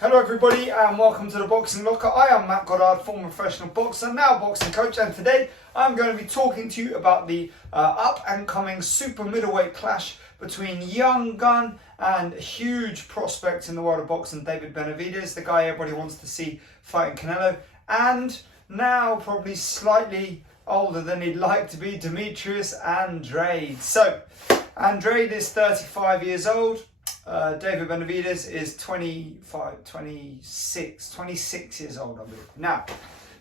Hello everybody and welcome to the Boxing Locker. I am Matt Goddard, former professional boxer, now boxing coach, and today I'm going to be talking to you about the up and coming super middleweight clash between young gun and huge prospect in the world of boxing, David Benavidez, the guy everybody wants to see fighting Canelo, and now probably slightly older than he'd like to be, Demetrius Andrade. So, Andrade is 35 years old. David Benavidez is 26 years old, I believe. Now,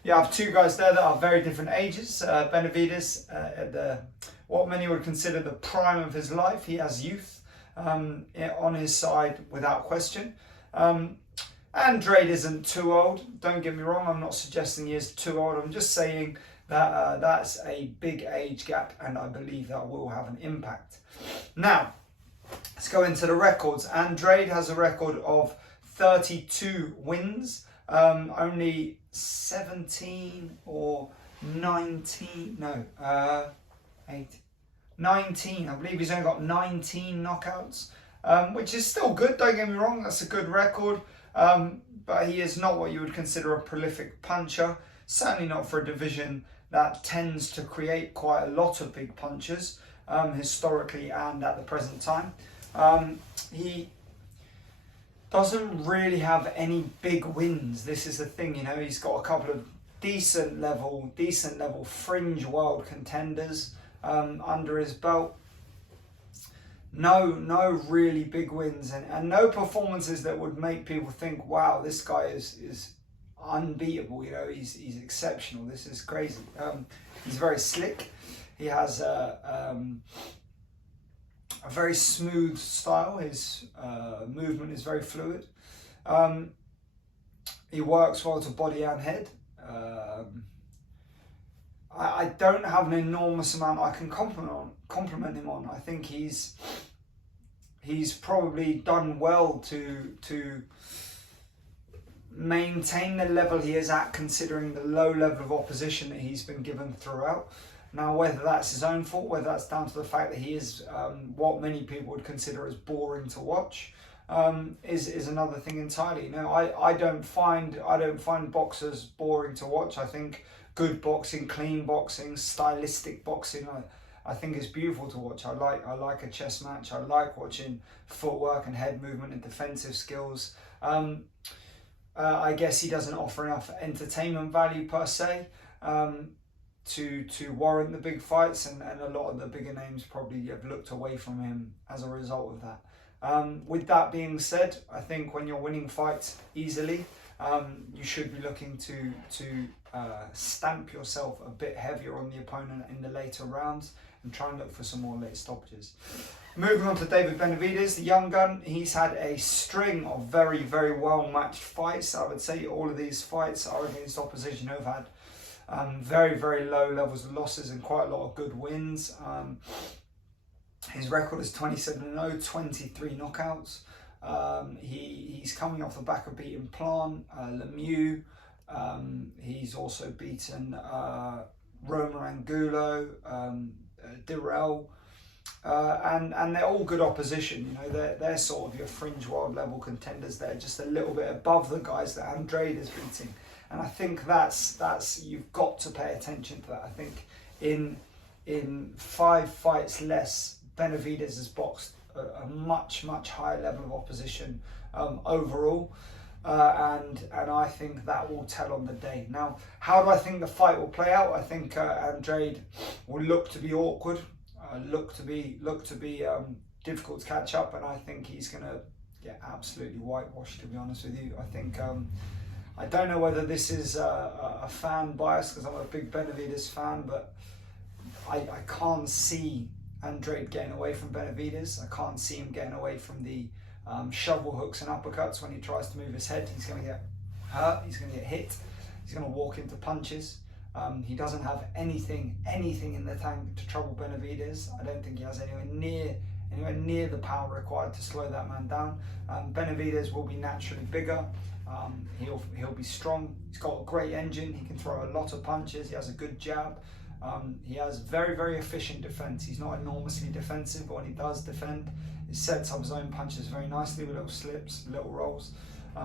you have two guys there that are very different ages. Benavidez, at what many would consider the prime of his life. He has youth on his side without question. Andrade isn't too old. Don't get me wrong, I'm not suggesting he is too old. I'm just saying that that's a big age gap, and I believe that will have an impact. Now, let's go into the records. Andrade has a record of 32 wins, only 17 or 19, 19. I believe he's only got 19 knockouts, which is still good, don't get me wrong, that's a good record, but he is not what you would consider a prolific puncher, certainly not for a division that tends to create quite a lot of big punchers. Historically and at the present time. He doesn't really have any big wins. This is the thing, you know, he's got a couple of decent level fringe world contenders under his belt. No really big wins and no performances that would make people think, wow, this guy is unbeatable, you know, he's exceptional, this is crazy. He's very slick. He has a very smooth style. His movement is very fluid. He works well to body and head. I don't have an enormous amount I can compliment him on. I think he's probably done well to maintain the level he is at, considering the low level of opposition that he's been given throughout. Now, whether that's his own fault, whether that's down to the fact that he is what many people would consider as boring to watch, is another thing entirely. You know, I don't find boxers boring to watch. I think good boxing, clean boxing, stylistic boxing, I think is beautiful to watch. I like a chess match. I like watching footwork and head movement and defensive skills. I guess he doesn't offer enough entertainment value per se. To warrant the big fights, and a lot of the bigger names probably have looked away from him as a result of that. With that being said, I think when you're winning fights easily, you should be looking to stamp yourself a bit heavier on the opponent in the later rounds and try and look for some more late stoppages. Moving on to David Benavidez, the young gun, he's had a string of very, very well matched fights. I would say all of these fights are against opposition who have had very, very low levels of losses and quite a lot of good wins. His record is 27-0, 23 knockouts. He's coming off the back of beating Plant, Lemieux. He's also beaten Roma Angulo, Dirrell, and they're all good opposition. You know, they're sort of your fringe world level contenders. They're just a little bit above the guys that Andrade is beating. And I think that's you've got to pay attention to that. I think in 5 fights less, Benavidez has boxed a much higher level of opposition overall, and I think that will tell on the day. Now, how do I think the fight will play out? I think Andrade will look to be awkward, look to be difficult to catch up, and I think he's going to get absolutely whitewashed. To be honest with you, I think. I don't know whether this is a fan bias because I'm a big Benavidez fan, but I can't see Andrade getting away from Benavidez. I can't see him getting away from the shovel hooks and uppercuts when he tries to move his head. He's going to get hurt, he's going to get hit, he's going to walk into punches. He doesn't have anything in the tank to trouble Benavidez. I don't think he has anywhere near the power required to slow that man down. Benavidez will be naturally bigger. He'll be strong. He's got a great engine. He can throw a lot of punches. He has a good jab. He has very, very efficient defense. He's not enormously defensive, but when he does defend, he sets up his own punches very nicely with little slips, little rolls.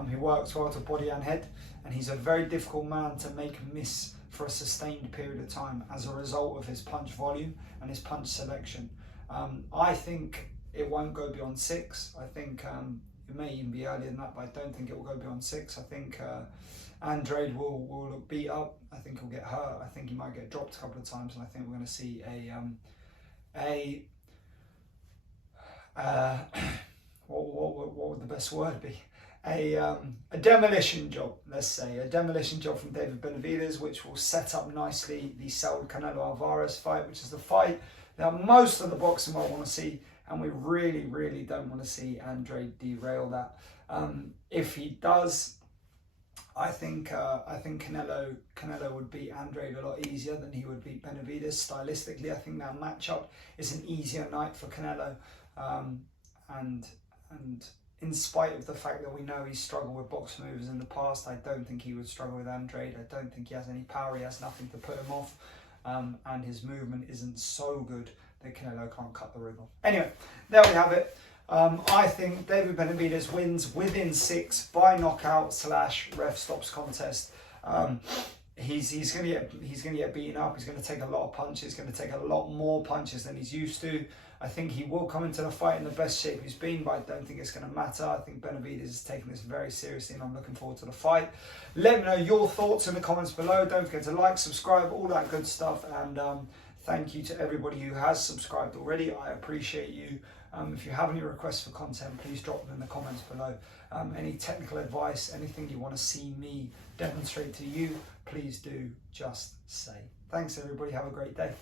He works well to body and head, and he's a very difficult man to make miss for a sustained period of time as a result of his punch volume and his punch selection. I think it won't go beyond 6. I think it may even be earlier than that, but I don't think it will go beyond 6. I think Andrade will look beat up. I think he'll get hurt. I think he might get dropped a couple of times, and I think we're going to see what would the best word be? A demolition job, let's say. A demolition job from David Benavidez, which will set up nicely the Saul Canelo Alvarez fight, which is the fight that most of the boxing world want to see, and we really, really don't want to see Andrade derail that. If he does, I think Canelo would beat Andrade a lot easier than he would beat Benavidez. Stylistically, I think that matchup is an easier night for Canelo, and in spite of the fact that we know he's struggled with box movers in the past, I don't think he would struggle with Andrade. I don't think he has any power. He has nothing to put him off, and his movement isn't so good that Canelo can't cut the rhythm. Anyway, there we have it. I think David Benavidez wins within 6 by knockout / ref stops contest. He's gonna get beaten up. He's gonna take a lot of punches. He's gonna take a lot more punches than he's used to. I think he will come into the fight in the best shape he's been, but I don't think it's going to matter. I think Benavidez is taking this very seriously, and I'm looking forward to the fight. Let me know your thoughts in the comments below. Don't forget to like, subscribe, all that good stuff, and thank you to everybody who has subscribed already. I appreciate you. If you have any requests for content, please drop them in the comments below. Any technical advice, anything you want to see me demonstrate to you, please do just say. Thanks everybody, have a great day.